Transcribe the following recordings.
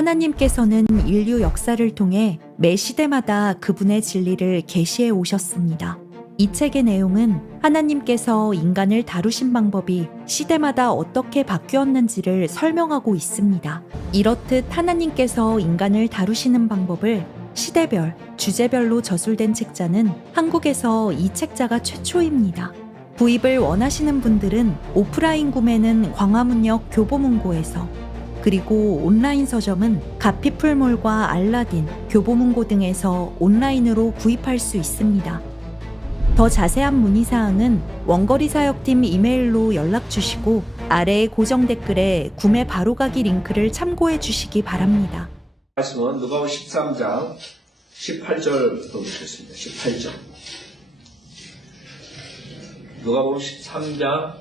하나님께서는 인류 역사를 통해 매 시대마다 그분의 진리를 계시해 오셨습니다. 이 책의 내용은 하나님께서 인간을 다루신 방법이 시대마다 어떻게 바뀌었는지를 설명하고 있습니다. 이렇듯 하나님께서 인간을 다루시는 방법을 시대별, 주제별로 저술된 책자는 한국에서 이 책자가 최초입니다. 구입을 원하시는 분들은 오프라인 구매는 광화문역 교보문고에서, 그리고 온라인 서점은 가피풀몰과 알라딘, 교보문고 등에서 온라인으로 구입할 수 있습니다. 더 자세한 문의사항은 원거리 사역팀 이메일로 연락 주시고 아래의 고정 댓글에 구매 바로가기 링크를 참고해 주시기 바랍니다. 말씀은 누가복음 13장 18절부터 보겠습니다. 18절. 누가복음 13장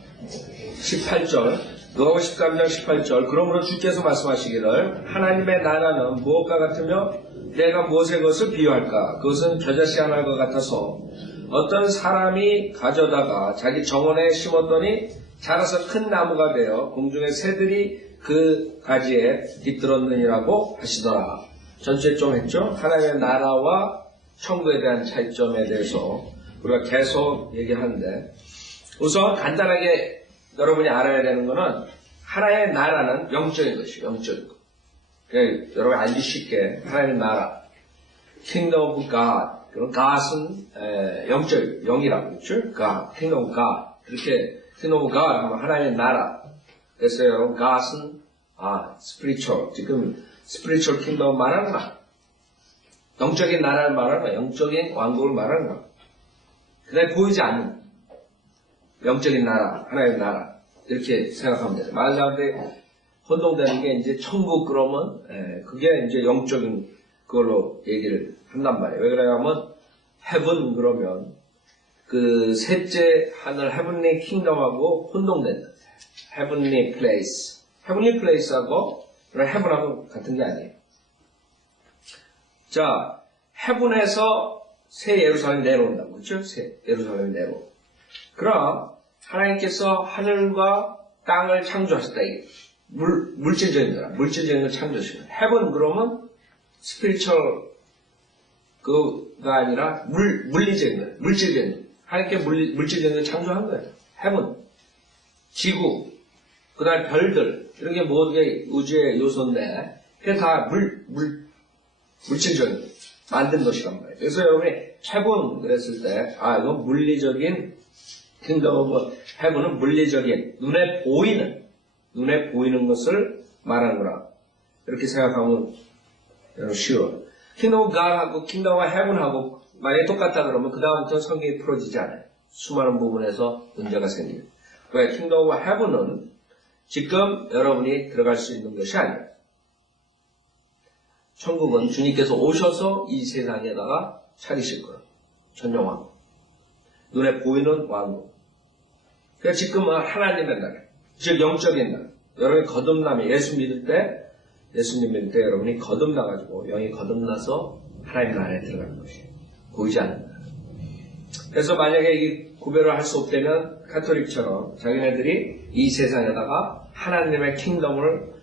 18절. 누가복음 13장 18절. 그러므로 주께서 말씀하시기를 하나님의 나라는 무엇과 같으며 내가 무엇의 것을 비유할까? 그것은 겨자씨 하나과 같아서 어떤 사람이 가져다가 자기 정원에 심었더니 자라서 큰 나무가 되어 공중의 새들이 그 가지에 깃들었느니라고 하시더라. 전체 좀 했죠? 하나님의 나라와 천국에 대한 차이점에 대해서 우리가 계속 얘기하는데, 우선 간단하게 여러분이 알아야 되는 것은 하나님의 나라는 영적인 것이에요. 영적인 것. 그러니까 여러분 알기 쉽게 하나님의 나라, Kingdom of God. 그럼 God은 영적, 영이라고 그랬죠? God, Kingdom of God. 그렇게 Kingdom of God 하면 하나님의 나라. 그래서 여러분 God은 spiritual. 지금 spiritual kingdom 말하는 거야. 영적인 나라를 말하는 거야. 영적인 왕국을 말하는 거야. 그다음에 보이지 않는 영적인 나라, 하나님의 나라. 이렇게 생각하면 돼요. 많은 사람들이 혼동되는 게 이제 천국 그러면 그게 이제 영적인 그걸로 얘기를 한단 말이에요. 왜 그러냐면 heaven 그러면 그 셋째 하늘 heavenly kingdom하고 혼동된다. heavenly place. heavenly place하고 heaven하고 같은 게 아니에요. 자, heaven에서 새 예루살렘이 내려온다고. 그렇죠? 새 예루살렘이 내려오고. 그럼 하나님께서 하늘과 땅을 창조하셨다. 이게 물질적인 거라. 물질적인 걸 창조하셨다. heaven 그러면 spiritual 그가 아니라 물리적인 거예요. 물질적인 거. 하나님께 물질적인 걸 창조한 거예요. heaven. 지구. 그 다음에 별들. 이런 게 모든 게 우주의 요소인데, 그게 다 물질적인, 만든 것이란 말이에요. 그래서 여러분이 heaven 그랬을 때, 이건 물리적인, kingdom, heaven은 물리적인, 눈에 보이는 것을 말하는구나. 이렇게 생각하면 쉬워요. kingdom of God하고 kingdom of heaven하고 만약에 똑같다 그러면 그다음부터 성경이 풀어지지 않아요. 수많은 부분에서 문제가 생겨요. 왜? kingdom of heaven은 지금 여러분이 들어갈 수 있는 것이 아니에요. 천국은 주님께서 오셔서 이 세상에다가 차리실 거예요. 천정왕국. 눈에 보이는 왕국. 그러니까 지금은 하나님의 나라. 즉 영적인 나라. 여러분이 거듭나면 예수님 믿을 때 여러분이 거듭나가지고 영이 거듭나서 하나님 나라에 들어가는 것이에요. 보이지 않는 나라. 그래서 만약에 이 구별을 할 수 없다면 카톨릭처럼 자기네들이 이 세상에다가 하나님의 킹덤을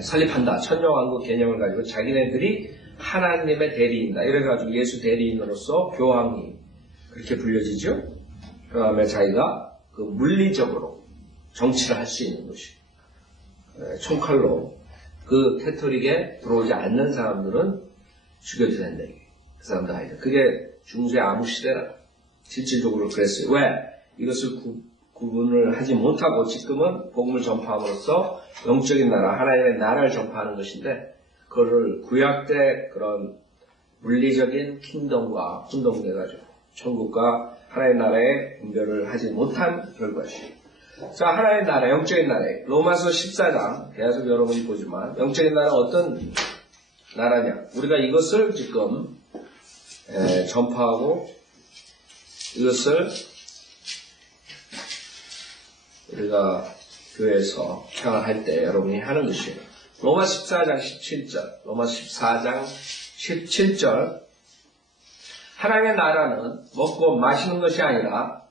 설립한다. 천녀왕국 개념을 가지고 자기네들이 하나님의 대리인이다. 이래가지고 예수 대리인으로서 교황이 그렇게 불려지죠. 그 다음에 자기가 그 물리적으로 정치를 할 수 있는 것이 총칼로 그 캐톨릭에 들어오지 않는 사람들은 죽여도 된다. 그 사람들 아니다. 그게 중세 아무 시대라. 실질적으로 그랬어요. 왜? 이것을 구분을 하지 못하고 지금은 복음을 전파함으로써 영적인 나라, 하나님의 나라를 전파하는 것인데, 그거를 구약 때 그런 물리적인 킹덤과 혼동돼가지고 천국과 하나님의 나라에 분별을 하지 못한 결과시에요. 자, 하나님의 나라, 영적인 나라에 로마서 14장 계속 여러분이 보지만 영적인 나라 어떤 나라냐? 우리가 이것을 지금 전파하고 이것을 우리가 교회에서 생활할 때 여러분이 하는 것이에요. 로마 14장 17절, 로마 14장 17절. 하나님의 나라는 먹고 마시는 것이 아니라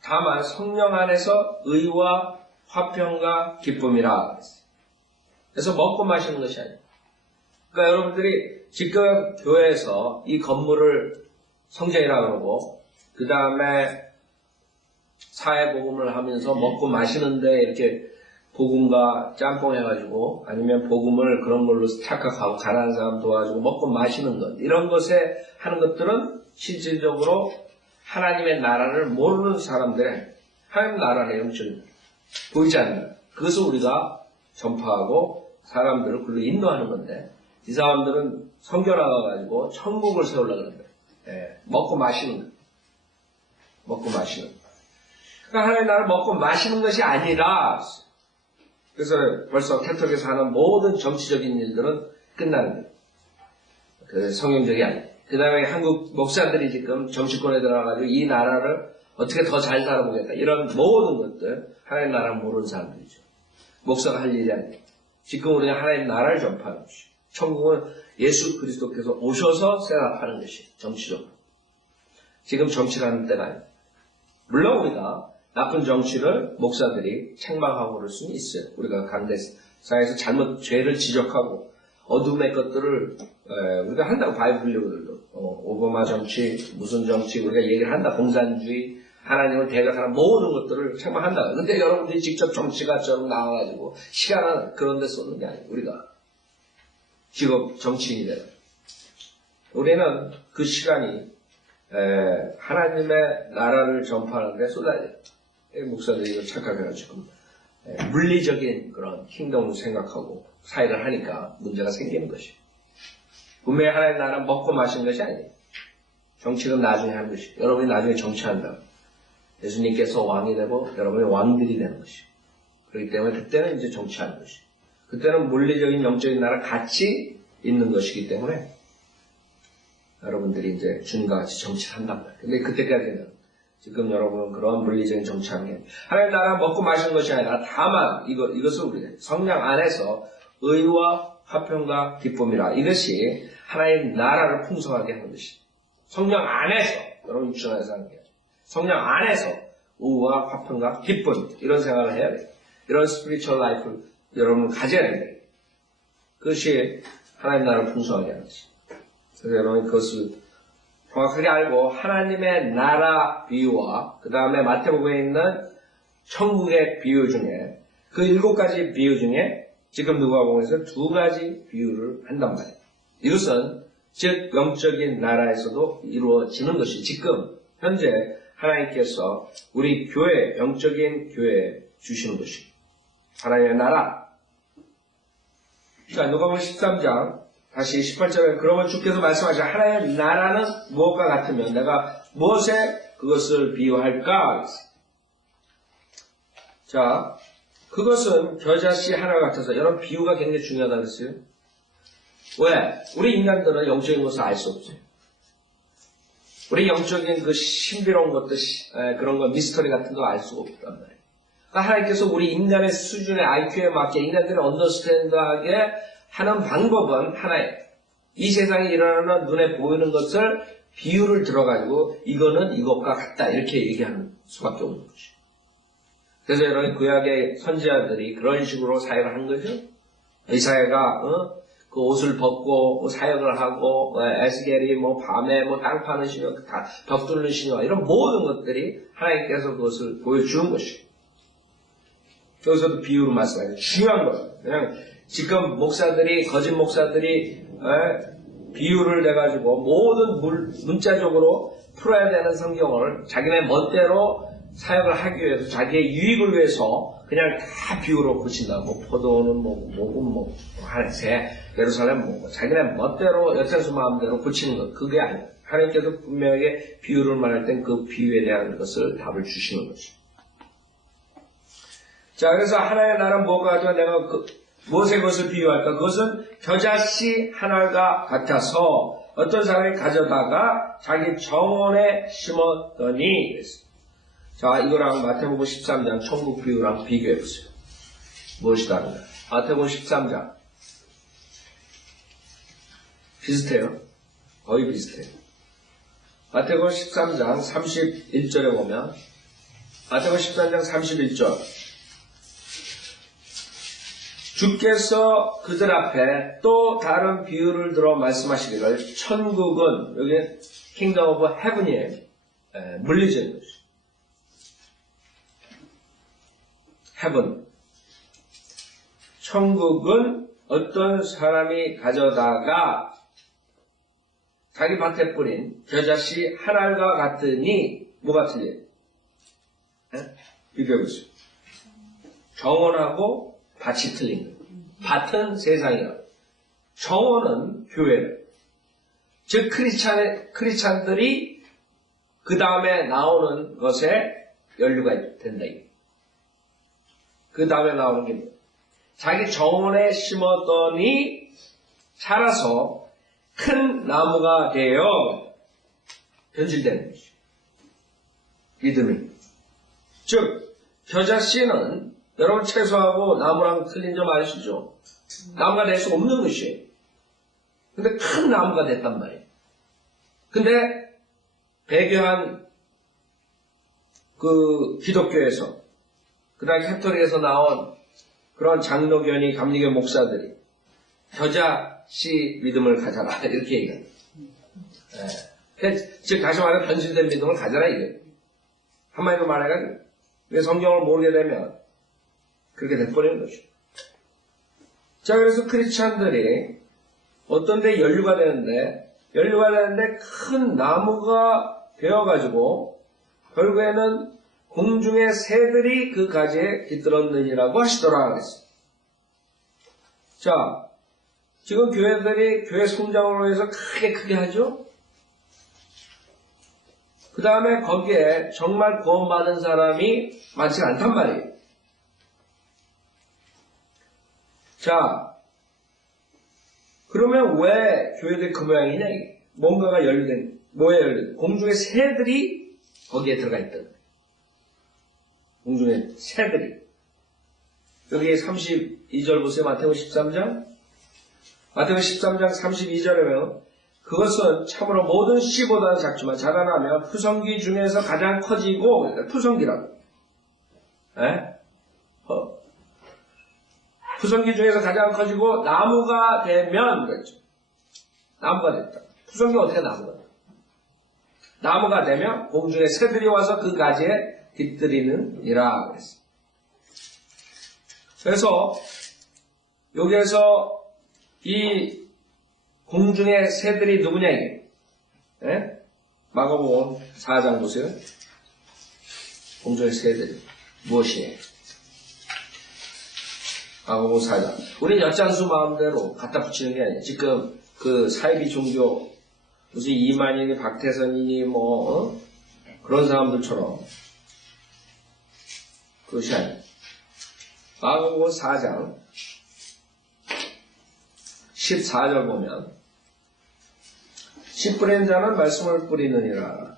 다만 성령 안에서 의와 화평과 기쁨이라. 그래서 먹고 마시는 것이 아니에요. 그러니까 여러분들이 지금 교회에서 이 건물을 성전이라 그러고 그 다음에 사회복음을 하면서 먹고 마시는데 이렇게 복음과 짬뽕 해가지고 아니면 복음을 그런 걸로 착각하고 가난한 사람 도와주고 먹고 마시는 것 이런 것에 하는 것들은 실질적으로 하나님의 나라를 모르는 사람들의 하나님 나라의 영적인 보이지 않는 그것을 우리가 전파하고 사람들을 글로 인도하는 건데 이 사람들은 성교 나가가지고 천국을 세우려고 그러는데 먹고 마시는 것 먹고 마시는 것 그러니까 하나님의 나라를 먹고 마시는 것이 아니라 그래서 벌써 캐톨릭에서 하는 모든 정치적인 일들은 끝나는 거예요. 그 성경적이 아니에요. 그 다음에 한국 목사들이 지금 정치권에 들어가가지고 이 나라를 어떻게 더 잘 살아보겠다. 이런 모든 것들, 하나님 나라를 모르는 사람들이죠. 목사가 할 일이 아니에요. 지금 우리가 하나님 나라를 전파하는 것이죠. 천국은 예수 그리스도께서 오셔서 셋업하는 것이 정치적으로. 지금 정치라는 때가 아니에요. 물론 우리가 나쁜 정치를 목사들이 책망하고 그럴 수는 있어요. 우리가 강대사에서 잘못 죄를 지적하고 어둠의 것들을 우리가 한다고 바이블리들도 오바마 정치, 무슨 정치 우리가 얘기를 한다. 공산주의, 하나님을 대적하는 모든 것들을 책망한다. 근데 여러분들이 직접 정치가처럼 나와가지고 시간은 그런 데 쏟는 게 아니에요. 우리가 직업 정치인이 되는 우리는 그 시간이 하나님의 나라를 전파하는 데 쏟아야 돼요. 목사들이 이걸 착각해가지고 물리적인 그런 킹덤을 생각하고 사회를 하니까 문제가 생기는 것이에요. 분명히 하나님 나라는 먹고 마시는 것이 아니에요. 정치는 나중에 하는 것이에요. 여러분이 나중에 정치한다. 예수님께서 왕이 되고 여러분이 왕들이 되는 것이에요. 그렇기 때문에 그때는 이제 정치하는 것이에요. 그때는 물리적인 영적인 나라 같이 있는 것이기 때문에 여러분들이 이제 주님과 같이 정치를 한단 말이에요. 근데 그때까지는 지금 여러분은 그런 물리적인 정치하는 게 하나님 나라 먹고 마시는 것이 아니라 다만 이것을 우리가 성령 안에서 의와 화평과 기쁨이라 이것이 하나님 나라를 풍성하게 하는 것이 성령 안에서 여러분 육신 안에서 하는 게 아니라 성령 안에서 의와 화평과 기쁨 이런 생각을 해야 돼요. 이런 스피리추얼 라이프를 여러분은 가져야 돼요. 그것이 하나님 나라를 풍성하게 하는 것이. 그래서 여러분 그것을 정확하게 알고 하나님의 나라 비유와 그 다음에 마태복음에 있는 천국의 비유 중에 그 7가지 비유 중에 지금 누가복음에서 2가지 비유를 한단 말이에요. 이것은 즉 영적인 나라에서도 이루어지는 것이 지금 현재 하나님께서 우리 교회 영적인 교회에 주시는 것이 하나님의 나라. 자 누가복음 13장 다시 18절에 그러면 주께서 말씀하시죠. 하나님의 나라는 무엇과 같으면 내가 무엇에 그것을 비유할까? 자, 그것은 겨자씨 하나 같아서 여러분 비유가 굉장히 중요하다 그랬어요. 왜? 우리 인간들은 영적인 것을 알 수 없어요. 우리 영적인 그 신비로운 것들 그런 거 미스터리 같은 거 알 수가 없단 말이에요. 그러니까 하나님께서 우리 인간의 수준의 IQ에 맞게 인간들이 언더스탠드하게 하는 방법은 하나예요. 이 세상에 일어나는 눈에 보이는 것을 비유를 들어가지고 이거는 이것과 같다 이렇게 얘기하는 수밖에 없는 것이죠. 그래서 여러분 구약의 선지자들이 그런 식으로 사역을 한 거죠. 이사야가 그 옷을 벗고 사역을 하고 에스겔이 밤에 땅 파는 신용, 벽 뚫는 신용 이런 모든 것들이 하나님께서 그것을 보여주는 것이죠. 여기서도 비유로 말씀하세요. 중요한 거예요. 그냥 지금 목사들이 거짓 목사들이 비유를 내가지고 모든 문자적으로 풀어야 되는 성경을 자기네 멋대로 사역을 하기 위해서 자기의 유익을 위해서 그냥 다 비유로 고친다. 포도는 목은 하늘새 예루살렘 자기네 멋대로 여태수 마음대로 고치는 것 그게 아니에요. 하나님께서 분명하게 비유를 말할 땐 그 비유에 대한 것을 답을 주시는 거죠. 자 그래서 하나의 나라는 뭐가 가지고 내가 무엇의 것을 비유할까? 그것은 겨자씨 하나가 같아서 어떤 사람이 가져다가 자기 정원에 심었더니 그랬어요. 자 이거랑 마태복음 13장 천국 비유랑 비교해보세요. 무엇이 다른가? 마태복음 13장 비슷해요. 거의 비슷해요. 마태복음 13장 31절에 보면 마태복음 13장 31절 주께서 그들 앞에 또 다른 비유를 들어 말씀하시기를 천국은 여기 킹덤 오브 헤븐이에요. 물리적인 것이. 헤븐. 천국은 어떤 사람이 가져다가 자기 밭에 뿌린 겨자씨 한 알과 같으니 뭐가 틀려요? 비교해보세요. 정원하고 밭이 틀린 거예요. 밭은 세상이야. 정원은 교회예요. 즉 크리스찬들이 그 다음에 나오는 것에 연류가 된다. 그 다음에 나오는 게 뭐예요? 자기 정원에 심었더니 자라서 큰 나무가 되어 변질되는 것이죠. 믿음이. 즉 겨자씨는 여러분 채소하고 나무랑 틀린 점 아시죠? 나무가 될 수 없는 것이에요. 근데 큰 나무가 됐단 말이에요. 근데 배교한 그 기독교에서 그다음 캐톨릭에서 나온 그런 장로교니 감리교 목사들이 겨자씨 믿음을 가져라 이렇게 얘기해요. 즉 다시 말해 변질된 믿음을 가져라 이거예요. 한마디로 말해가지고 성경을 모르게 되면 그렇게 돼버리는 것이죠. 자, 그래서 크리스찬들이 어떤 데 연류가 되는데 큰 나무가 되어가지고 결국에는 공중의 새들이 그 가지에 깃들었느니라고 하시더라 그랬어요. 자, 지금 교회들이 교회 성장으로 해서 크게 하죠? 그 다음에 거기에 정말 구원받은 사람이 많지 않단 말이에요. 자, 그러면 왜 교회들이 그 모양이냐? 뭔가가 연루된, 뭐에 연루된? 공중의 새들이 거기에 들어가 있던. 공중의 새들이. 여기 32절 보세요. 마태복음 13장. 마태복음 13장 32절에 그것은 참으로 모든 씨보다는 작지만 자라나면 푸성기 중에서 가장 커지고, 푸성기라고. 푸성기 중에서 가장 커지고 나무가 되면 그랬죠. 나무가 됐다. 푸성기가 어떻게 나무가 됐다. 나무가 되면 공중의 새들이 와서 그 가지에 깃들이느니라 그랬어요. 그래서 여기에서 이 공중의 새들이 누구냐 이게? 마가복음 4장 보세요. 공중의 새들이 무엇이에요? 마가복음 4장. 우리 엿장수 마음대로 갖다 붙이는 게 아니에요. 지금 그 사이비 종교 무슨 이만희니 박태선이니 그런 사람들처럼 그것이 아니에요. 마가복음 4장 14절 보면 씨 뿌리는 자는 말씀을 뿌리느니라.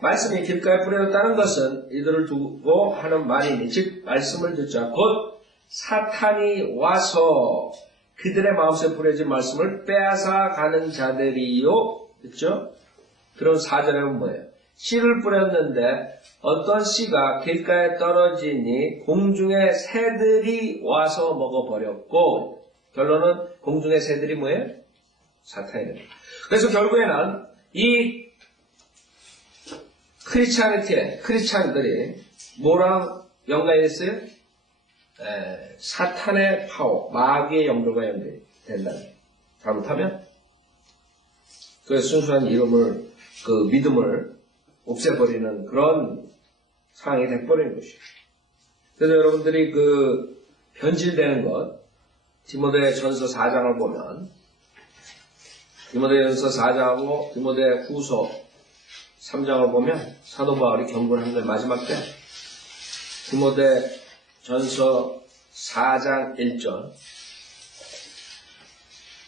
말씀이 길가에 뿌려졌다는 것은 이들을 두고 하는 말이니 즉 말씀을 듣자 곧 사탄이 와서 그들의 마음속에 뿌려진 말씀을 빼앗아 가는 자들이요. 그렇죠? 그럼 4절에 보면 뭐예요? 씨를 뿌렸는데 어떤 씨가 길가에 떨어지니 공중의 새들이 와서 먹어버렸고 결론은 공중의 새들이 뭐예요? 사탄이에요. 그래서 결국에는 이 크리스찬들이 뭐랑 연관이 있어요? 사탄의 파워, 마귀의 영들과 연결이 된다는 거예요. 잘못하면 그 순수한 그 믿음을 없애버리는 그런 상황이 돼버리는 것이에요. 그래서 여러분들이 그 변질되는 것, 디모데전서 4장을 보면 디모데전서 4장하고 디모데 후서 3장을 보면 사도 바울이 경고를 한 거예요. 마지막 때 디모데전서 4장 1절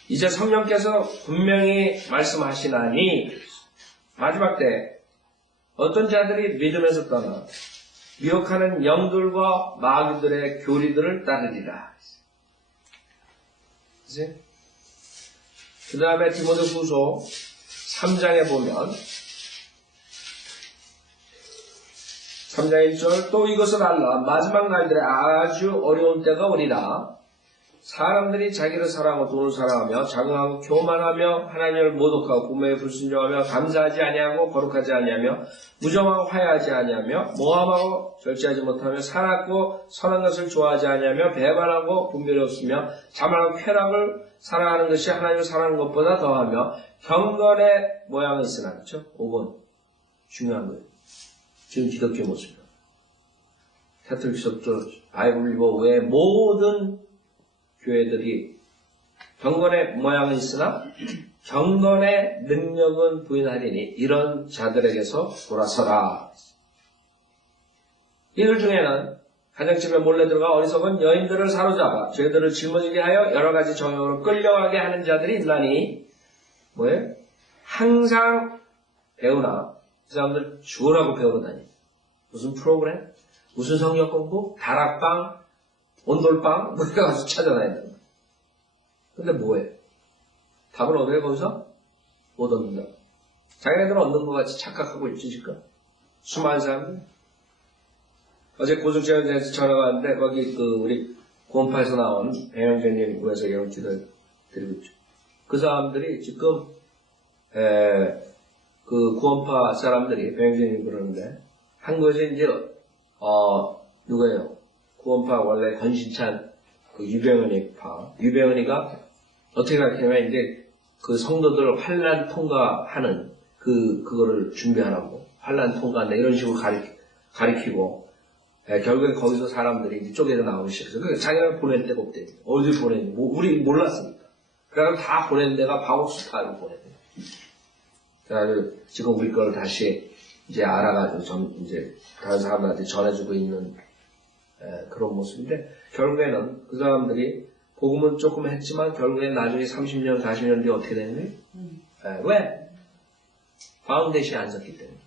이제 성령께서 분명히 말씀하시나니 마지막 때 어떤 자들이 믿음에서 떠나 미혹하는 영들과 마귀들의 교리들을 따르리라. 그 다음에 디모데후서 3장에 보면 3장 1절 또 이것을 알라 마지막 날들에 아주 어려운 때가 오리라. 사람들이 자기를 사랑하고 돈을 사랑하며 자긍하고 교만하며 하나님을 모독하고 부모에 불순종하며 감사하지 아니하고 거룩하지 아니하며 무정하고 화해하지 아니하며 모함하고 절제하지 못하며 사납고 선한 것을 좋아하지 아니하며 배반하고 분별이 없으며 자만하고 쾌락을 사랑하는 것이 하나님을 사랑하는 것보다 더하며 경건의 모양은 있으나 그렇죠? 5번 중요한 거예요. 지금 기독교 모습이요. 캐톨릭서부터 바이블 리버 외의 모든 교회들이 경건의 모양은 있으나 경건의 능력은 부인하리니 이런 자들에게서 돌아서라. 이들 중에는 가정집에 몰래 들어가 어리석은 여인들을 사로잡아 죄들을 짊어지게 하여 여러 가지 정욕으로 끌려가게 하는 자들이 있나니 뭐예요? 항상 배우나 그 사람들 죽으라고 배우러 다니. 무슨 프로그램? 무슨 성경 공부? 다락방? 온돌방? 뭐 이렇게 가서 찾아다닌다. 근데 뭐해? 답을 얻어야 거기서? 못 얻는다. 자기네들은 얻는 것 같이 착각하고 있지 지금. 수많은 사람들. 어제 고속재원에서 전화가 왔는데 거기 우리 구원파에서 나온 배영재님 구에서 이런 기도를 드리고 있죠. 그 사람들이 지금 그 구원파 사람들이 배영재님 그러는데 한국에서 이제 누구예요? 구원파 원래 권신찬 그 유병은이 파. 유병은이가 어떻게 가르치냐면 이제 그 성도들 환란 통과하는 그거를 준비하라고. 환란 통과한다. 이런 식으로 가리키고, 결국엔 거기서 사람들이 이제 쪼개져 나오기 시작해서. 그러니까 자기가 보낼 데가 없대. 어디 보냈는지. 우리 몰랐으니까. 그래서 다 보낸 데가 바옥스타로 보내대. 그래가지고 지금 우리 걸 다시 이제 알아가지고 이제 다른 사람들한테 전해주고 있는 그런 모습인데, 결국에는 그 사람들이 복음은 조금 했지만, 결국엔 나중에 30년, 40년 뒤에 어떻게 되는지? 왜? 파운데이션이 안 섰기 때문에.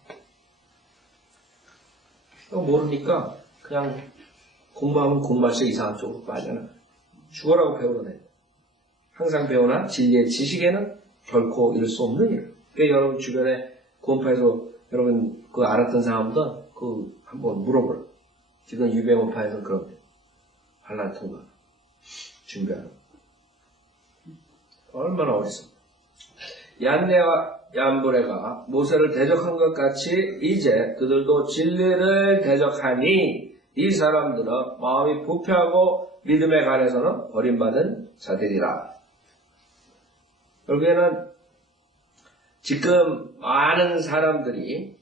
모르니까, 그냥 공부하면 공부할수록 이상한 쪽으로 빠져나가요. 죽어라고 배우는 애. 항상 배우나 진리의 지식에는 결코 이룰 수 없는 일. 그러니까 여러분 주변에 구원파에서 여러분 그 알았던 사람들 한번 물어보라. 지금 유병원파에서 그런 환란 통과 준비하는 얼마나 어리석어. 얀네와 얀브레가 모세를 대적한 것 같이 이제 그들도 진리를 대적하니 이 사람들은 마음이 부패하고 믿음에 관해서는 버림받은 자들이라. 결국에는 지금 많은 사람들이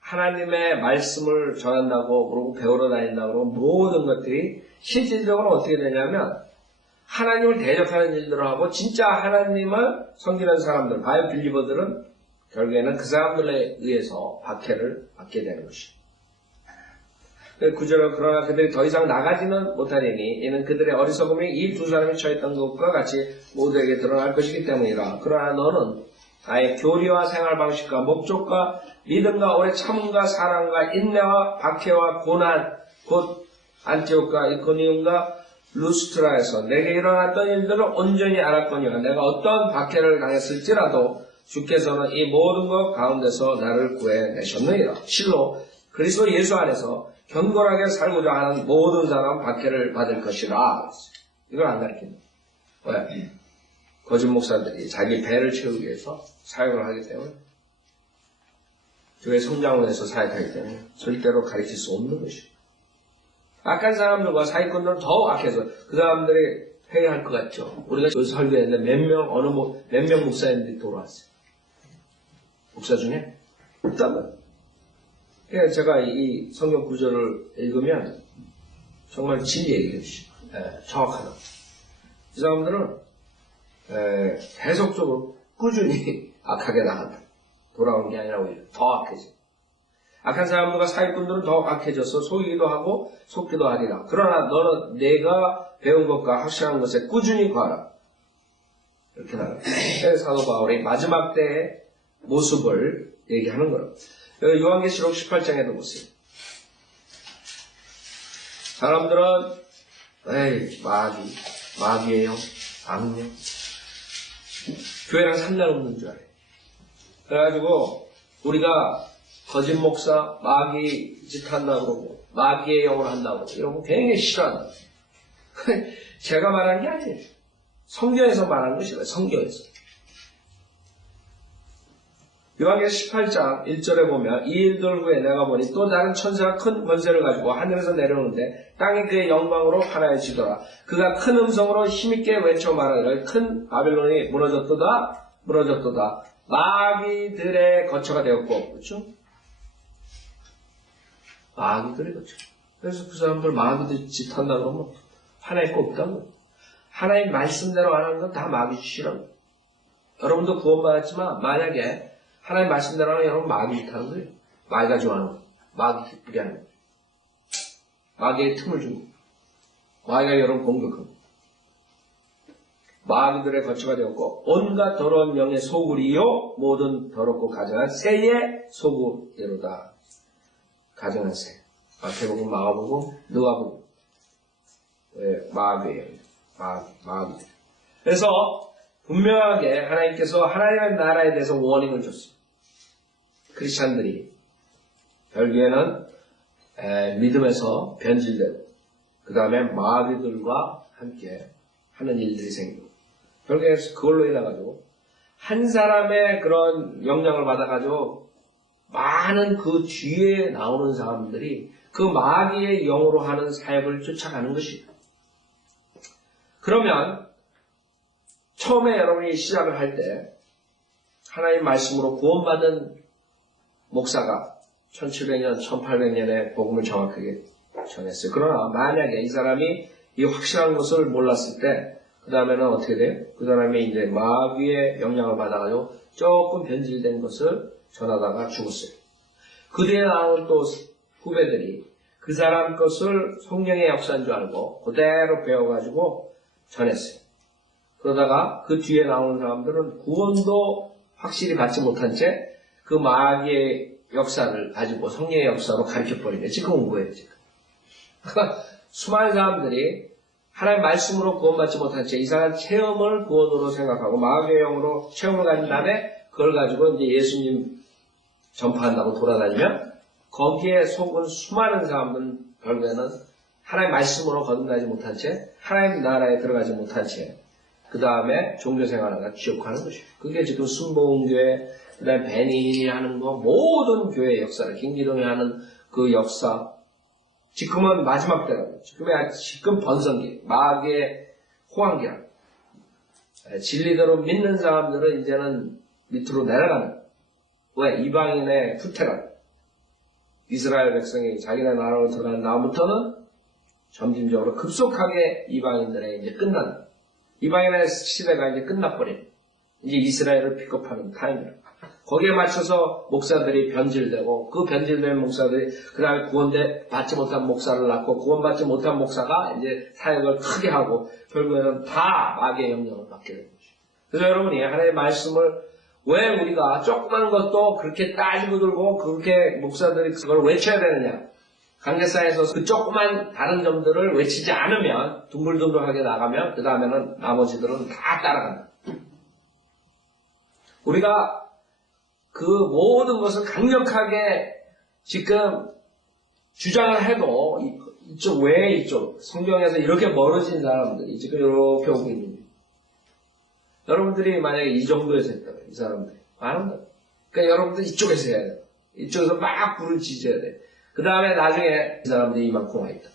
하나님의 말씀을 전한다고 그러고 배우러 다닌다고 그러고 모든 것들이 실질적으로 어떻게 되냐면 하나님을 대적하는 일들을 하고 진짜 하나님을 섬기는 사람들, 바이오 빌리버들은 결국에는 그 사람들에 의해서 박해를 받게 되는 것이죠. 구절은 그러나 그들이 더 이상 나가지는 못하리니 이는 그들의 어리석음이 이 두 사람이 처했던 것과 같이 모두에게 드러날 것이기 때문이라. 그러나 너는 나의 교리와 생활 방식과 목적과 믿음과 오래 참음과 사랑과 인내와 박해와 고난 곧 안티옥과 이코니움과 루스트라에서 내게 일어났던 일들을 온전히 알았거니와 내가 어떤 박해를 당했을지라도 주께서는 이 모든 것 가운데서 나를 구해내셨느니라. 실로 그리스도 예수 안에서 견고하게 살고자 하는 모든 사람 박해를 받을 것이라. 이걸 안 가르칩니다. 왜? 거짓 목사들이 자기 배를 채우기 위해서 사역을 하기 때문에 교회 성장을 해서 사역하기 때문에 절대로 가르칠 수 없는 것이에요. 악한 사람들과 사기꾼들은 더욱 악해서 그 사람들이 회개할 것 같죠. 우리가 여기 설교했는데 몇 명 목사님들이 돌아왔어요. 목사 중에 없다면. 제가 이 성경 구절을 읽으면 정말 진리의 얘기죠. 정확하다. 이 사람들은 계속적으로 꾸준히 악하게 나간다. 돌아온 게 아니라 오히려 더 악해져. 악한 사람들과 사기꾼들은 더 악해져서 속이기도 하고 속기도 하리라. 그러나 너는 내가 배운 것과 확실한 것에 꾸준히 구하라. 이렇게 나가요. 사도 바울이 마지막 때의 모습을 얘기하는 거예요. 여기 요한계시록 18장에도 보세요. 사람들은 마귀예요. 악령. 교회랑 상관없는 줄 알아요. 그래가지고 우리가 거짓 목사, 마귀 짓 한다고 그러고 마귀의 영을 한다고 그러고 이런 거 굉장히 싫어한다. 제가 말한 게 아니에요. 성경에서 말하는 것이에요. 성경에서. 요한계시록 18장 1절에 보면 이 일들 후에 내가 보니 또 다른 천사가 큰 권세를 가지고 하늘에서 내려오는데 땅이 그의 영광으로 하나여지더라. 그가 큰 음성으로 힘있게 외쳐 말하기를 큰 바벨론이 무너졌도다 무너졌도다 마귀들의 거처가 되었고, 그렇죠? 마귀들의 거처. 그래서 그 사람들 마귀들 짓한다 그러면 하나의 거 없다는 거예요. 하나님 말씀대로 안 하는 건 다 마귀 짓이라는 거예요. 여러분도 구원받았지만 만약에 하나님 말씀대로 하면 여러분 마귀 짓하는 거예요. 마귀가 좋아하는 거예요. 마귀 기쁘게 하는 거예요. 마귀의 틈을 주고 마귀가 여러분 공격합니다. 마귀들의 거처가 되었고 온갖 더러운 명의 소굴이요 모든 더럽고 가증한 새의 소굴이로다. 가증한 새. 마태복음, 마가복음, 누가복음. 마귀예요. 마귀. 그래서 분명하게 하나님께서 하나님의 나라에 대해서 워닝을 줬습니다. 크리스찬들이 결국에는 믿음에서 변질되고 그 다음에 마귀들과 함께 하는 일들이 생기고 결국에 그걸로 인해가지고 한 사람의 그런 영향을 받아가지고 많은 그 뒤에 나오는 사람들이 그 마귀의 영으로 하는 사역을 쫓아가는 것이에요. 그러면 처음에 여러분이 시작을 할 때 하나님 말씀으로 구원받은 목사가 1700년, 1800년에 복음을 정확하게 전했어요. 그러나 만약에 이 사람이 이 확실한 것을 몰랐을 때 그 다음에는 어떻게 돼요? 그 사람이 이제 마귀의 영향을 받아가지고 조금 변질된 것을 전하다가 죽었어요. 그 뒤에 나온 또 후배들이 그 사람 것을 성령의 역사인 줄 알고 그대로 배워가지고 전했어요. 그러다가 그 뒤에 나오는 사람들은 구원도 확실히 받지 못한 채 그 마귀의 역사를 가지고 성령의 역사로 가르쳐버린 게 지금 온 거예요. 지금. 수많은 사람들이 하나님 말씀으로 구원받지 못한 채 이상한 체험을 구원으로 생각하고 마귀의 영으로 체험을 가진 다음에 그걸 가지고 이제 예수님 전파한다고 돌아다니면 거기에 속은 수많은 사람들은 결국에는 하나님 말씀으로 거듭나지 못한 채 하나님 나라에 들어가지 못한 채 그 다음에 종교생활하다가 지옥하는 것이에요. 그게 지금 순복음교회 그 다음에 베니힌이 하는 거 모든 교회의 역사를 김기동이 하는 그 역사 지금은 마지막 때라고 지금 번성기 마귀의 호황기라 진리대로 믿는 사람들은 이제는 밑으로 내려가는 왜? 이방인의 후퇴라 이스라엘 백성이 자기네 나라로 들어간 다음부터는 점진적으로 급속하게 이방인들의 이제 끝나는 이방인의 시대가 이제 끝나버린 이제 이스라엘을 픽업하는 타임이라 거기에 맞춰서 목사들이 변질되고 그 변질된 목사들이 그 다음에 구원대 받지 못한 목사를 낳고 구원받지 못한 목사가 이제 사역을 크게 하고 결국에는 다 마귀의 영향을 받게 되는 것이죠. 그래서 여러분이 하나님의 말씀을 왜 우리가 조그만 것도 그렇게 따지고 들고 그렇게 목사들이 그걸 외쳐야 되느냐. 강대상에서 그 조그만 다른 점들을 외치지 않으면 둥글둥글하게 나가면 그 다음에는 나머지들은 다 따라간다. 우리가 그 모든 것을 강력하게 지금 주장을 해도 이쪽 왜 이쪽 성경에서 이렇게 멀어진 사람들이 지금 이렇게 오고 있는 거예요. 여러분들이 만약에 이 정도에서 했다면 이 사람들이 많은다. 그러니까 여러분들 이쪽에서 해야 돼요. 이쪽에서 막 불을 지져야 돼. 그 다음에 나중에 이 사람들이 이만큼 와 있다.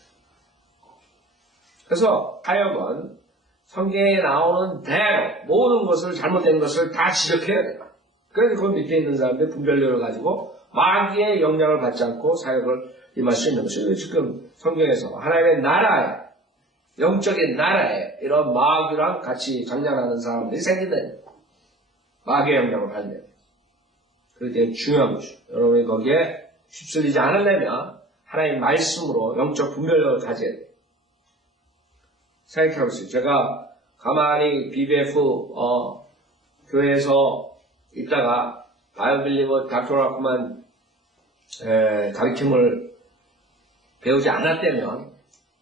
그래서 하여간 성경에 나오는 대로 모든 것을 잘못된 것을 다 지적해야 돼요. 그래서 그 밑에 있는 사람들이 분별력을 가지고 마귀의 영향을 받지 않고 사역을 임할 수 있는 것이죠. 지금 성경에서 하나님의 나라에 영적인 나라에 이런 마귀랑 같이 장난하는 사람들이 생긴다. 마귀의 영향을 받는. 그게 되게 중요한 거죠. 여러분이 거기에 휩쓸리지 않으려면 하나님의 말씀으로 영적 분별력을 가져야 돼요. 생각해보세요. 제가 가만히 BBF 교회에서 있다가 바이오빌리버 닥터라프만 가르침을 배우지 않았다면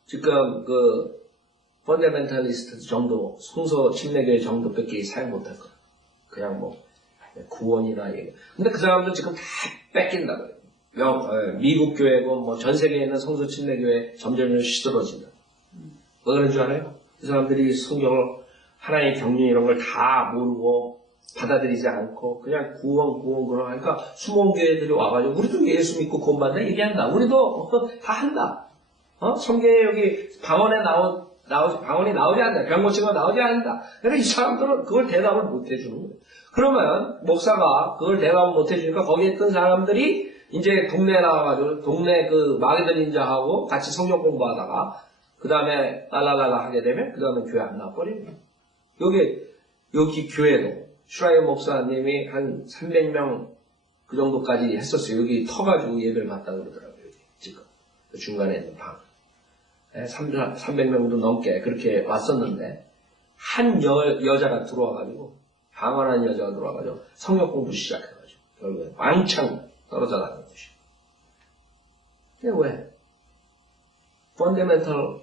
지금 그 펀더멘탈리스트 정도 성서 침례교회 정도밖에 사용 못할 거예요. 그냥 뭐 구원이나 얘기. 근데 그 사람들 지금 다 뺏긴다고요. 미국 교회고 뭐 전 세계에 있는 성서 침례교회 점점 시들어진다. 왜 그런 줄 알아요? 그 사람들이 성경을 하나님의 경륜 이런 걸 다 모르고 받아들이지 않고 그냥 구원 그러고 하니까 수모 교회들이 와가지고 우리도 예수 믿고 구원받는다 얘기한다. 우리도 다 한다. 성경에 여기 방언이 나오지 않는다. 병고치가 나오지 않는다. 그러니까 이 사람들은 그걸 대답을 못 해주는 거예요. 그러면 목사가 그걸 대답을 못 해주니까 거기에 있던 사람들이 이제 동네에 나와가지고 동네 그 마귀들 인자하고 같이 성경 공부하다가 그 다음에 랄랄랄라 하게 되면 그 다음에 교회 안 나와버리는 거예요. 여기 교회도 슈라이어 목사님이 한 300명 그 정도까지 했었어요. 여기 터가지고 예배를 받다고 그러더라고요. 여기 지금 그 중간에 있는 방 300명도 넘게 그렇게 왔었는데 한 여자가 들어와가지고 방언하는 여자가 들어와가지고 성경 공부 시작해가지고 결국에 왕창 떨어져 나가는 것이. 근데 왜? 펀더멘털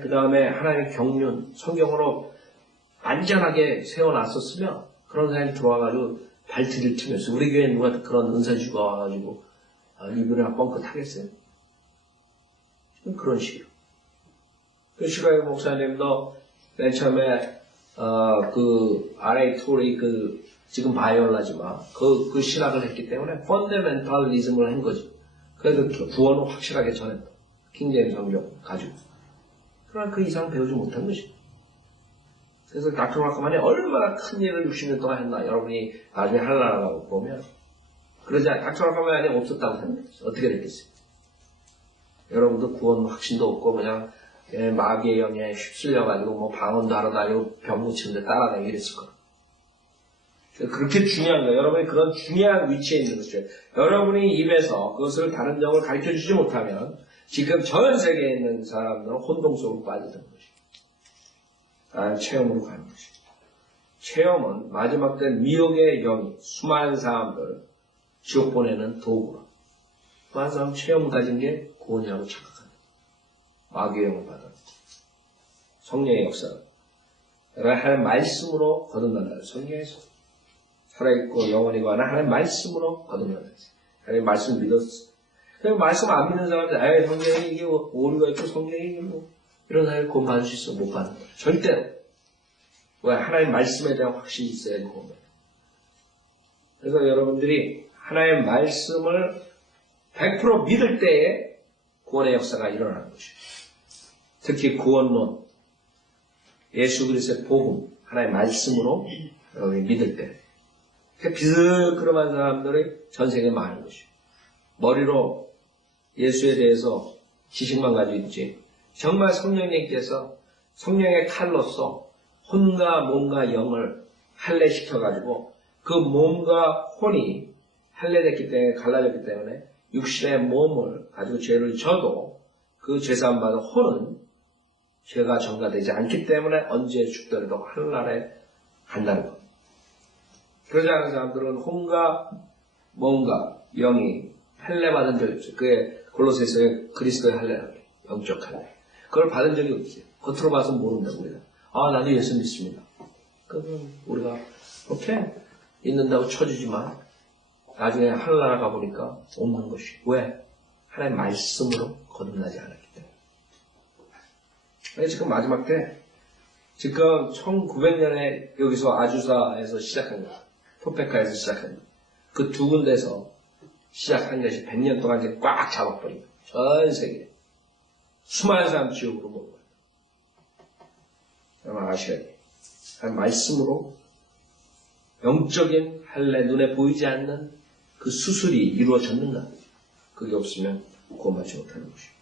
그 다음에 하나님의 경륜 성경으로 안전하게 세워놨었으면 그런 사람이 들어와가지고 발트를 튀면서 우리 교회에 누가 그런 은사 주가 와가지고 이분이랑 뻥끗 하겠어요? 그런 식으로. 그 슈라이어 목사님도 맨 처음에 그 RA 토리 지금 바이올라지만 그 신학을 했기 때문에 펀더멘탈리즘을 한 거죠. 그래서 구원을 확실하게 전했다. 킹제임스 성경 가지고. 그러나 그 이상 배우지 못한 것이죠. 그래서 닥터 마크만이 얼마나 큰 일을 60년 동안 했나 여러분이 나중에 하려고 보면 그러지 닥터 마크만이 없었다고 생각했어요. 어떻게 됐겠어요? 여러분도 구원 확신도 없고 그냥 마귀의 영향에 휩쓸려가지고 뭐 방언도 하러 다니고 병 고치는데 따라다니고 이랬을 거예요. 그렇게 중요한 거예요. 여러분이 그런 중요한 위치에 있는 것이죠. 여러분이 입에서 그것을 다른 점을 가르쳐주지 못하면 지금 전 세계에 있는 사람들은 혼동 속으로 빠지는 것이죠. 체험으로 가는 것이죠. 체험은 마지막 때 미혹의 영이 수많은 사람들 지옥 보내는 도구로 수많은 사람 체험 가진 게 구원이라고 착각합니다. 마귀의 영을 받아 성령의 역사를 하나님의 말씀으로 거듭난다. 성경에서 살아있고 영원히 관한 하나님의 말씀으로 거듭난다. 하나님의 말씀을 믿었어. 그냥 말씀 안 믿는 사람들 성경이 이게 오류가 있고 성경이 뭐 이런 사람이 구원 받을 수 있어? 못 받는 거예요. 절대로. 왜? 하나님의 말씀에 대한 확신이 있어야 구원 받아요. 그래서 여러분들이 하나님의 말씀을 100% 믿을 때에 구원의 역사가 일어나는 것이에요. 특히 구원론, 예수 그리스도의 복음, 하나님의 말씀으로 여러분이 믿을 때 비스그름한 사람들이 전 세계에 많은 것이에요. 머리로 예수에 대해서 지식만 가지고 있지 정말 성령님께서 성령의 칼로서 혼과 몸과 영을 할례시켜가지고 그 몸과 혼이 할례됐기 때문에 갈라졌기 때문에 육신의 몸을 가지고 죄를 져도 그 죄사함 받은 혼은 죄가 전가되지 않기 때문에 언제 죽더라도 하늘나라에 간다는 것. 그러지 않은 사람들은 혼과 몸과 영이 할례받은 적이 없어요. 그게 골로새서의 그리스도의 할례라고 해요. 영적 할례. 그걸 받은 적이 없어요. 겉으로 봐서 모른다고 우리가. 나도 예수 믿습니다. 그러면 우리가 그렇게 믿는다고 쳐주지만 나중에 하늘나라 가보니까 없는 것이. 왜? 하나님의 말씀으로 거듭나지 않았기 때문에. 지금 마지막 때 지금 1900년에 여기서 아주사에서 시작한 거예요. 토페카에서 시작한 거예요. 그 두 군데서 시작한 것이 100년 동안 이제 꽉 잡아버린 거예요. 전 세계에. 수많은 사람 지옥으로 모은 거예요. 여러분 아셔야 돼요. 말씀으로 영적인 할례, 눈에 보이지 않는 그 수술이 이루어졌는가? 그게 없으면 구원받지 못하는 것이죠.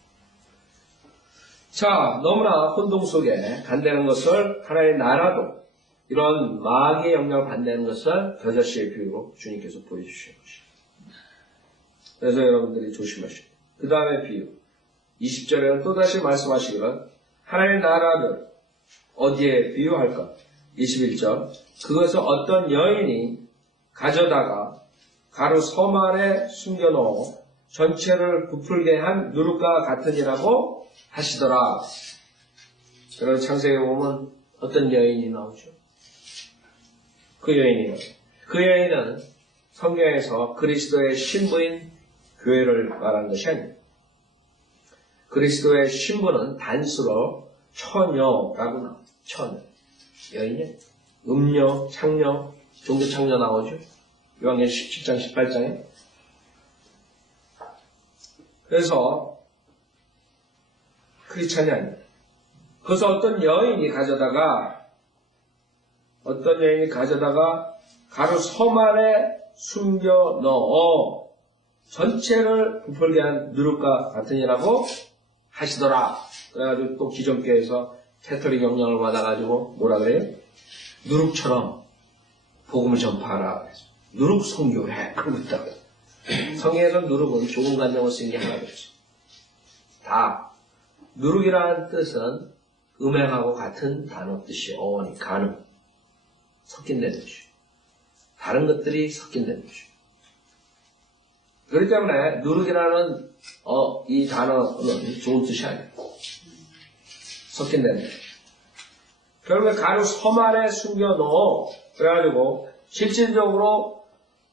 자, 너무나 혼동 속에 간다는 것을 하나님의 나라도 이런 마귀의 영향을 받는 것을 겨자씨의 비유로 주님께서 보여주시는 것이죠. 그래서 여러분들이 조심하시고 그 다음에 비유 20절에는 또다시 말씀하시기를 하나님의 나라를 어디에 비유할까? 21절 그것을 어떤 여인이 가져다가 가루 섬 안에 숨겨놓어 전체를 부풀게 한 누룩과 같으니라고 하시더라. 그래서 창세기에 보면 어떤 여인이 나오죠? 그 여인은 성경에서 그리스도의 신부인 교회를 말하는 것이 아닙니다. 그리스도의 신부는 단수로 처녀라고 나와요. 처녀. 여인이 음녀, 창녀, 종교창녀 나오죠. 요한계시록 17장, 18장에. 그래서 크리스찬이 아니에요. 그래서 어떤 여인이 가져다가 가로 섬 안에 숨겨 넣어 전체를 부풀게 한 누룩과 같으니라고 하시더라. 그래가지고 또 기존교회에서 캐톨릭 영향을 받아가지고 뭐라 그래요? 누룩처럼 복음을 전파하라 그래서 누룩 선교회 그러고 있다고. 성경에서 누룩은 좋은 감정을 쓰는 게 하나도 없어. 다 누룩이라는 뜻은 음행하고 같은 단어 뜻이 어원이 가능 섞인다는 뜻이에요. 다른 것들이 섞인다는 뜻이에요. 그렇기 때문에 누룩이라는 이 단어는 좋은 뜻이 아니에요. 섞인다는 뜻이에요. 결국에 가로 섬 안에 숨겨놓어 그래가지고 실질적으로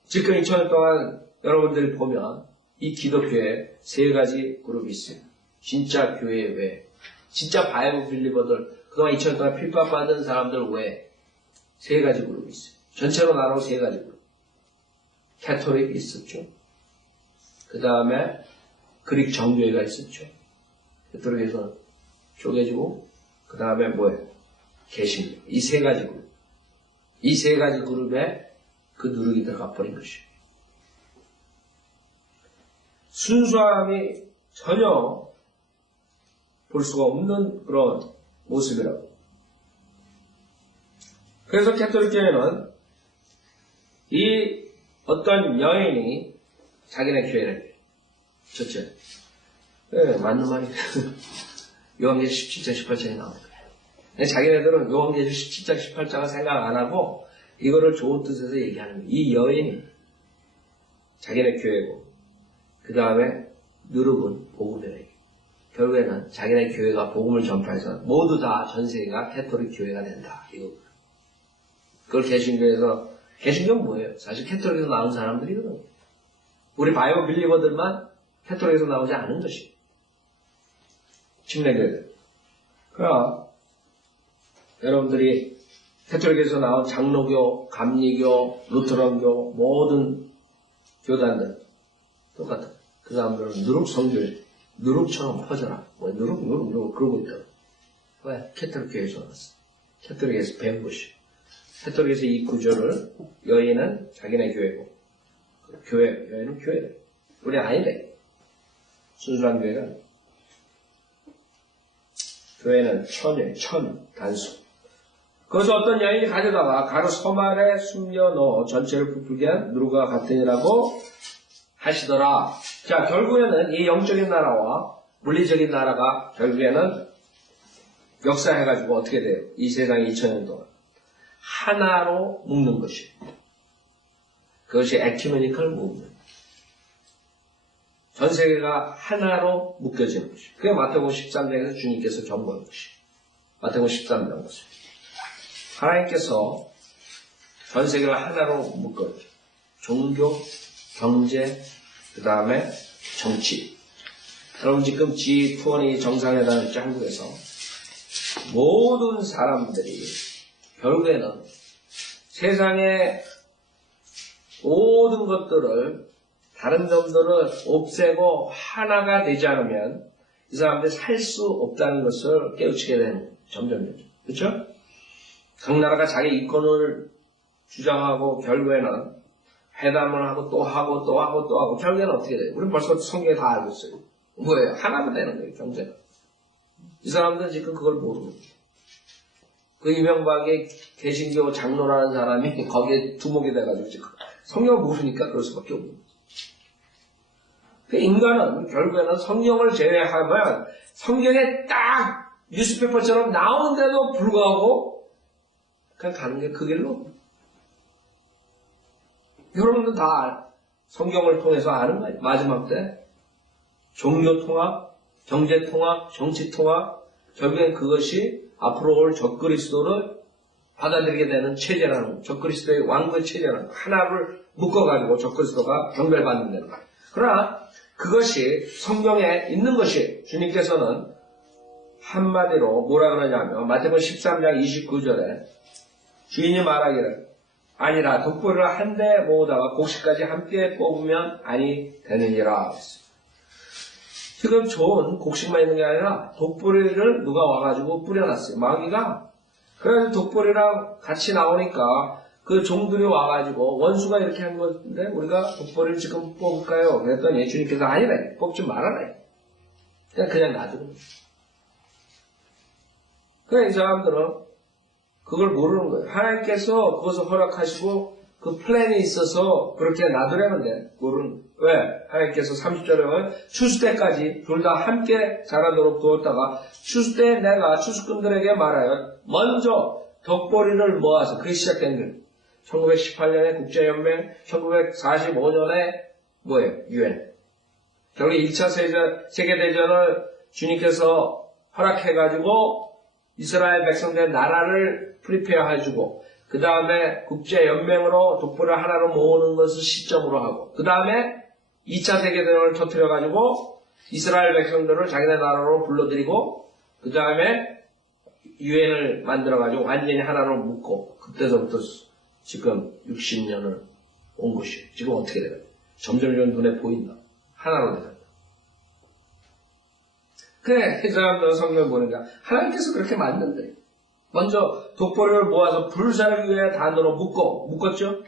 지금 2000년 동안 여러분들이 보면 이 기독교에 세 가지 그룹이 있어요. 진짜 교회 외에 진짜 바이블 빌리버들 그동안 2000년 동안 핍박받은 사람들 외에 세 가지 그룹이 있어요. 전체로 나누고 세 가지 그룹. 캐톨릭이 있었죠. 그 다음에 그릭 정교회가 있었죠. 캐톨릭에서 쪼개지고 그 다음에 뭐예요? 개신교. 이 세 가지 그룹. 이 세 가지 그룹에 그 누룩이 들어가 버린 것이에요. 순수함이 전혀 볼 수가 없는 그런 모습이라고. 그래서 캐톨릭교회는 이 어떤 여인이 자기네 교회를 쳤죠. 네, 맞는 말이에요. 요한계시록 17장 18장에 나오는 거예요. 근데 자기네들은 요한계시록 17장 18장을 생각 안 하고 이거를 좋은 뜻에서 얘기하는 거예요. 이 여인이 자기네 교회고 그 다음에 누룩은 복음이래요. 결국에는 자기네 교회가 복음을 전파해서 모두 다 전 세계가 캐톨릭 교회가 된다. 이거. 그걸 개신교에서 개신교는 뭐예요? 사실 캐톨릭에서 나온 사람들이거든요. 우리 바이블 빌리버들만 캐톨릭에서 나오지 않은 것이 침례교회들. 그럼 여러분들이 캐톨릭에서 나온 장로교, 감리교, 루터론교 모든 교단들 똑같아. 그 사람들은 누룩 성교회, 누룩처럼 퍼져라. 뭐 누룩 그러고 있다고. 왜? 캐톨릭 교회에서 나왔어. 캐톨릭에서 배운 것이. 캐톨릭에서 이 구조를 여인은 자기네 교회고 여인은 교회래. 우리 아니래. 순수한 교회는 천이에요. 단수. 그래서 어떤 여인이 가져다가 가로 섬 안에 숨겨넣어 전체를 부풀게 한 누룩과 같으니라고 하시더라. 자, 결국에는 이 영적인 나라와 물리적인 나라가 결국에는 역사해가지고 어떻게 돼요? 이 세상에 2000년 동안 하나로 묶는 것이에요. 그것이 에큐메니컬 무브먼트. 전 세계가 하나로 묶여지는 것이에요. 그게 마태복음 13장에서 주님께서 경고한 것이에요. 마태복음 13장 보세요. 하나님께서 전 세계를 하나로 묶어요. 종교, 경제, 그 다음에 정치. 여러분 지금 G20 정상회담 있죠, 한국에서. 모든 사람들이 결국에는 세상의 모든 것들을 다른 점들을 없애고 하나가 되지 않으면 이 사람들이 살 수 없다는 것을 깨우치게 되는 점점. 그렇죠? 각 나라가 자기 이권을 주장하고 결국에는 회담을 하고 또 하고 결국에는 어떻게 돼요? 우리는 벌써 성경에 다 알고 있어요. 뭐예요? 하나가 되는 거예요, 경제가. 이 사람들은 지금 그걸 모르는 거예요. 그 이명박의 개신교 장로라는 사람이 거기에 두목이 돼가지고 지금 성경을 모르니까 그럴 수밖에 없는 거죠. 그 인간은 결국에는 성경을 제외하면 성경에 딱 뉴스페퍼처럼 나오는데도 불구하고 그냥 가는 게 그 길로. 여러분들 다 성경을 통해서 아는 거예요. 마지막 때 종교 통합, 경제 통합, 정치 통합, 결국엔 그것이 앞으로 올 적그리스도를 받아들이게 되는 체제라는, 적그리스도의 왕국의 체제라는, 하나를 묶어가지고 적그리스도가 경멸받는 거예요. 그러나 그것이 성경에 있는 것이 주님께서는 한마디로 뭐라 그러냐면 마태복음 13장 29절에 주인이 말하기를 아니라 독보리를 한 대 모으다가 곡식까지 함께 뽑으면 아니 되느니라. 지금 좋은 곡식만 있는 게 아니라 독보리를 누가 와가지고 뿌려놨어요. 마귀가. 그래서 독보리랑 같이 나오니까 그 종들이 와가지고 원수가 이렇게 한 건데 우리가 독보리를 지금 뽑을까요? 그랬더니 주님께서 아니래. 뽑지 말아라. 그냥 놔두는 거예요. 그러니까 이 사람들은 그걸 모르는 거예요. 하나님께서 그것을 허락하시고 그 플랜이 있어서 그렇게 놔두려는 데 모르는 거예요. 왜? 하나님께서 30절에 보면 추수 때까지 둘 다 함께 자라도록 두었다가 추수 때 내가 추수꾼들에게 말하여 먼저 덕보리를 모아서 그게 시작된 거예요. 1918년에 국제연맹, 1945년에 뭐예요? UN. 결국 1차 세계대전을 주님께서 허락해가지고 이스라엘 백성들 나라를 프리페어 해주고 그 다음에 국제연맹으로 독보를 하나로 모으는 것을 시점으로 하고 그 다음에 2차 세계대전을 터뜨려가지고 이스라엘 백성들을 자기네 나라로 불러들이고 그 다음에 유엔을 만들어가지고 완전히 하나로 묶고 그때서부터 지금 60년을 온 것이에요. 지금 어떻게 돼요? 점점 눈에 보인다. 하나로 돼요. 그래, 이 사람들은 성경을 보니까 하나님께서 그렇게 만든대. 먼저 독보리를 모아서 불사를 위해 단으로 묶었죠?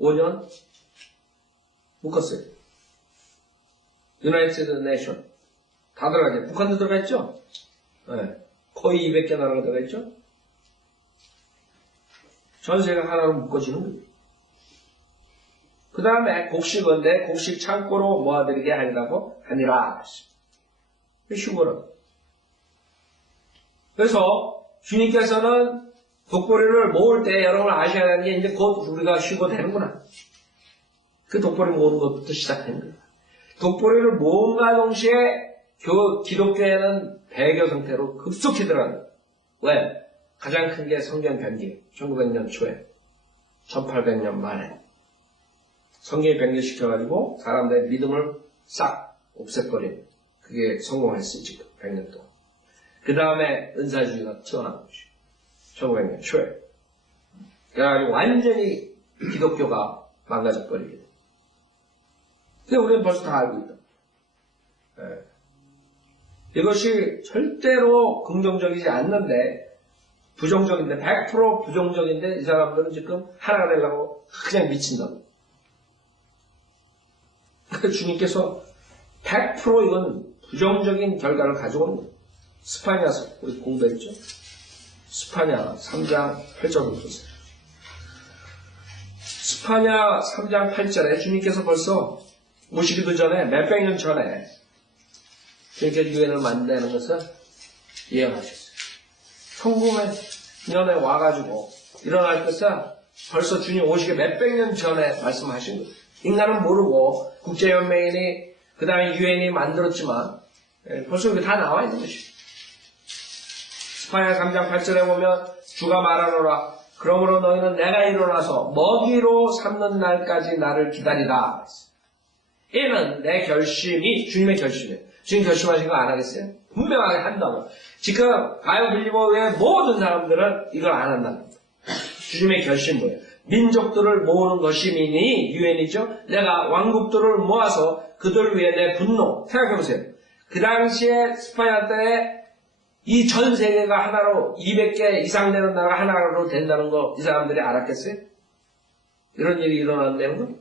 1945년 묶었어요. 유나이티드 네이션 다 들어가죠. 북한도 들어가 있죠? 네. 거의 200개 나라가 들어가 있죠? 전 세계가 하나로 묶어지는 거예요. 그 다음에 곡식은 내 곡식 창고로 모아드리게 하리라고 하니라. 휴거라. 그래서 주님께서는 독보리를 모을 때 여러분 아셔야 하는 게 이제 곧 우리가 쉬고 되는구나. 그 독보리 모으는 것부터 시작하는 거예요. 독보리를 모음과 동시에 기독교에는 배교 상태로 급속히 들어가요. 왜? 가장 큰 게 성경 변기. 1900년 초에, 1800년 만에. 성경이 변개시켜가지고 사람들의 믿음을 싹 없애버린 그게 성공했어요. 지금 100년 동안. 그 다음에 은사주의가 튀어나온 것이죠. 1900년 초에. 그래가지고 완전히 기독교가 망가져버리게 돼요. 근데 우리는 벌써 다 알고 있다. 네. 이것이 절대로 긍정적이지 않는데 부정적인데 100% 부정적인데 이 사람들은 지금 하나가 되려고 그냥 미친다고. 그러니까 주님께서 100% 이건 부정적인 결과를 가져오는 거예요. 스파냐서 우리 공부했죠? 스파냐 3장 8절을 보세요. 스파냐 3장 8절에 주님께서 벌써 오시기도 전에 몇백 년 전에 주님께서 유엔을 만드는 것을 예언하셨어요. 1900년에 와가지고 일어날 것을 벌써 주님 오시기 몇백 년 전에 말씀하신 거예요. 인간은 모르고 국제연맹이니 그 다음에 유엔이 만들었지만 벌써 이게 다 나와 있는 것이죠. 스파냐 3장 8절에 보면 주가 말하노라 그러므로 너희는 내가 일어나서 먹이로 삼는 날까지 나를 기다리라. 이는 내 결심이 주님의 결심이에요. 주님 결심하신 거 안 하겠어요? 분명하게 한다고. 지금 바이오 빌리버의 모든 사람들은 이걸 안 한답니다. 주님의 결심 뭐예요? 민족들을 모으는 것이니 유엔이죠. 내가 왕국들을 모아서 그들 위해 내 분노. 생각해보세요. 그 당시에 스파냐 때에 이 전 세계가 하나로 200개 이상 되는 나라가 하나로 된다는 거 이 사람들이 알았겠어요? 이런 일이 일어난다는 거?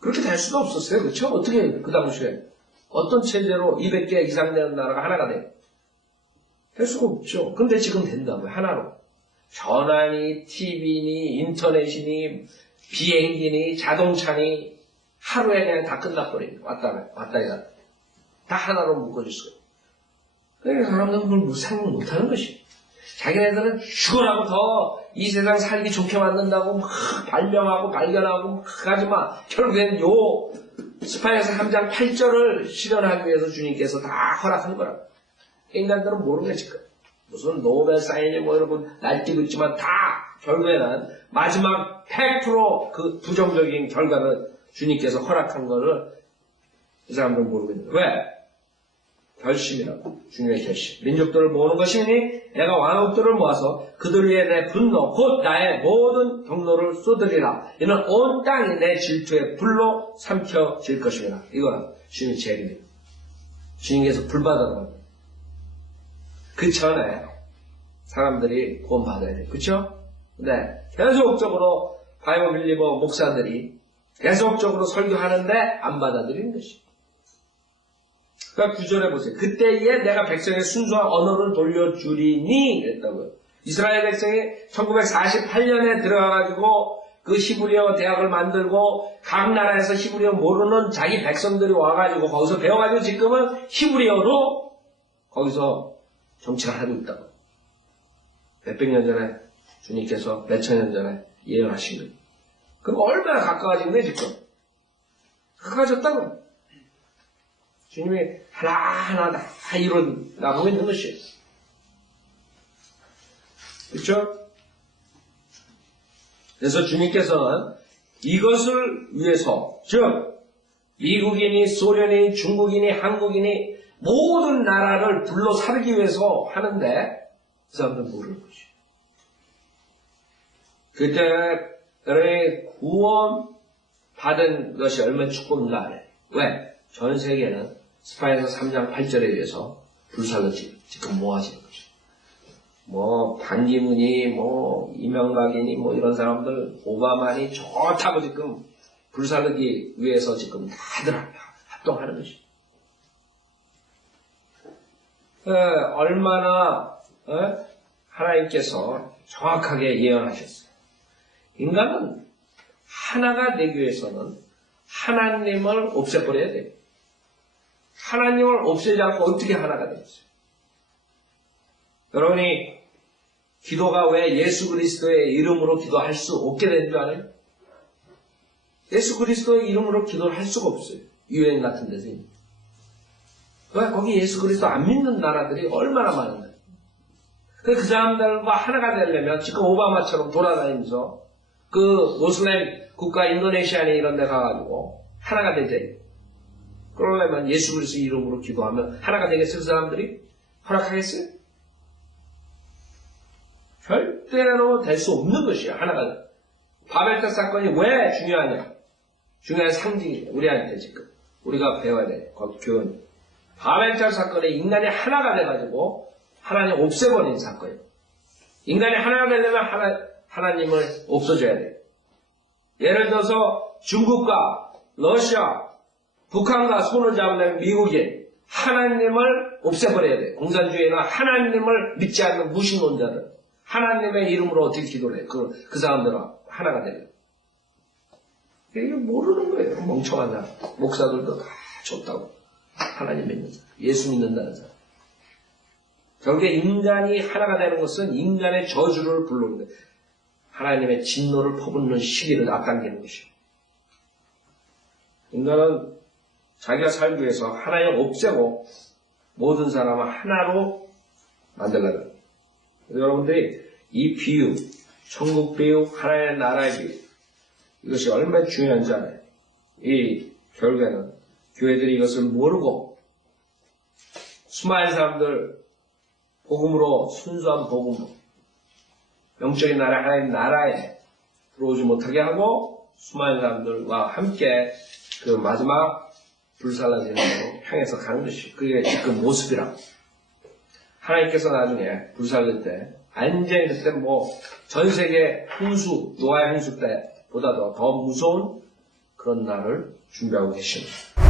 그렇게 될 수가 없었어요. 그렇죠? 어떻게 그 당시에 어떤 체제로 200개 이상 되는 나라가 하나가 돼요? 될 수가 없죠. 근데 지금 된다고요. 하나로. 전화니, TV니, 인터넷이니, 비행기니, 자동차니 하루에 그냥 다 끝나버려요. 왔다 갔다. 다 하나로 묶어줄 수가 있어요. 그러니까 사람들은 그걸 생각 못하는 것이. 자기네들은 죽어라고 더 이 세상 살기 좋게 만든다고 막 발명하고 발견하고 막 하지만 결국엔 요 스파냐서 3장 8절을 실현하기 위해서 주님께서 다 허락한 거라고. 인간들은 모르는 거지. 무슨 노벨 사인이 뭐 이런 거 날뛰고 있지만 다 결국에는 마지막 100% 그 부정적인 결과를 주님께서 허락한 거를 이 사람들은 모르고 있는 거예요. 왜? 결심이라고. 주님의 결심. 민족들을 모으는 것이니 내가 왕국들을 모아서 그들 위에 내 분노 곧 나의 모든 경로를 쏟으리라. 이는 온 땅이 내 질투의 불로 삼켜질 것입니다. 이거는 주님의 재림입니다. 주님께서 불받아라. 그 전에 사람들이 구원받아야 돼요. 그쵸? 근데 계속적으로 바이블 빌리버 목사들이 계속적으로 설교하는데 안 받아들이는 것이에요. 그러니까 구절에 보세요. 그때에 내가 백성의 순수한 언어를 돌려주리니 그랬다고요. 이스라엘 백성이 1948년에 들어가가지고 그 히브리어 대학을 만들고 각 나라에서 히브리어 모르는 자기 백성들이 와가지고 거기서 배워가지고 지금은 히브리어로 거기서 정치를 하고 있다고. 몇백 년 전에 주님께서 몇천 년 전에 예언하신 거예요. 그럼 얼마나 가까워진 거예요 지금. 가까워졌다고. 주님이 하나하나 다 이뤄나가고 있는 것이에요. 그렇죠? 그래서 주님께서는 이것을 위해서, 즉 미국인이, 소련이, 중국인이, 한국인이 모든 나라를 불러 살기 위해서 하는데 그 사람들은 모르는 것이에요. 그때 여러분이 구원 받은 것이 얼마나 축복인가 알아요. 왜? 전 세계는 스파에서 3장 8절에 의해서 불살로 지금 모아지는 거죠. 뭐 반기문이 뭐 이명박이니 뭐 이런 사람들 오바마니 좋다고 지금 불살르기 위해서 지금 다들 합동하는 것이죠. 얼마나 하나님께서 정확하게 예언하셨어요. 인간은 하나가 되기 위해서는 하나님을 없애버려야 돼요. 하나님을 없애지 않고 어떻게 하나가 되겠어요? 여러분이 기도가 왜 예수 그리스도의 이름으로 기도할 수 없게 되는 줄 알아요? 예수 그리스도의 이름으로 기도를 할 수가 없어요. 유엔 같은 데서. 왜? 거기 예수 그리스도 안 믿는 나라들이 얼마나 많은데. 그 사람들과 하나가 되려면 지금 오바마처럼 돌아다니면서 그 모슬렘 국가 인도네시아니 이런 데 가가지고 하나가 되지. 그러려면 예수 그리스도 이름으로 기도하면 하나가 되겠어요? 그 사람들이? 허락하겠어요? 절대로 될 수 없는 것이에요. 하나가. 바벨탑 사건이 왜 중요하냐? 중요한 상징이에요. 우리한테 지금. 우리가 배워야 돼. 교훈. 바벨탑 사건에 인간이 하나가 돼가지고 하나님 없애버린 사건이에요. 인간이 하나가 되려면 하나님을 없어져야 돼요. 예를 들어서 중국과 러시아, 북한과 손을 잡으려면 미국이 하나님을 없애버려야 돼요. 공산주의나 하나님을 믿지 않는 무신론자들. 하나님의 이름으로 어떻게 기도를 해요? 그 사람들은 하나가 돼요. 이게 모르는 거예요. 멍청한 사람. 목사들도 다 좋다고. 하나님 믿는 사람. 예수 믿는다는 사람. 결국에 인간이 하나가 되는 것은 인간의 저주를 부르는 거예요. 하나님의 진노를 퍼붓는 시기를 앞당기는 것이에요. 인간은 자기가 살기 위해서 하나님 없애고 모든 사람을 하나로 만들려고 해요. 여러분들이 이 비유, 천국 비유, 하나님의 나라의 비유, 이것이 얼마나 중요한지 알아요. 이 결국에는 교회들이 이것을 모르고 수많은 사람들 복음으로, 순수한 복음으로 영적인 나라, 하나님 나라에 들어오지 못하게 하고 수많은 사람들과 함께 그 마지막 불살라지는 데로 향해서 가는 것이 그게 지금 모습이라고. 하나님께서 나중에 불살릴 때 완전히 그때 뭐 전 세계 홍수, 노아의 홍수 때보다도 더 무서운 그런 날을 준비하고 계십니다.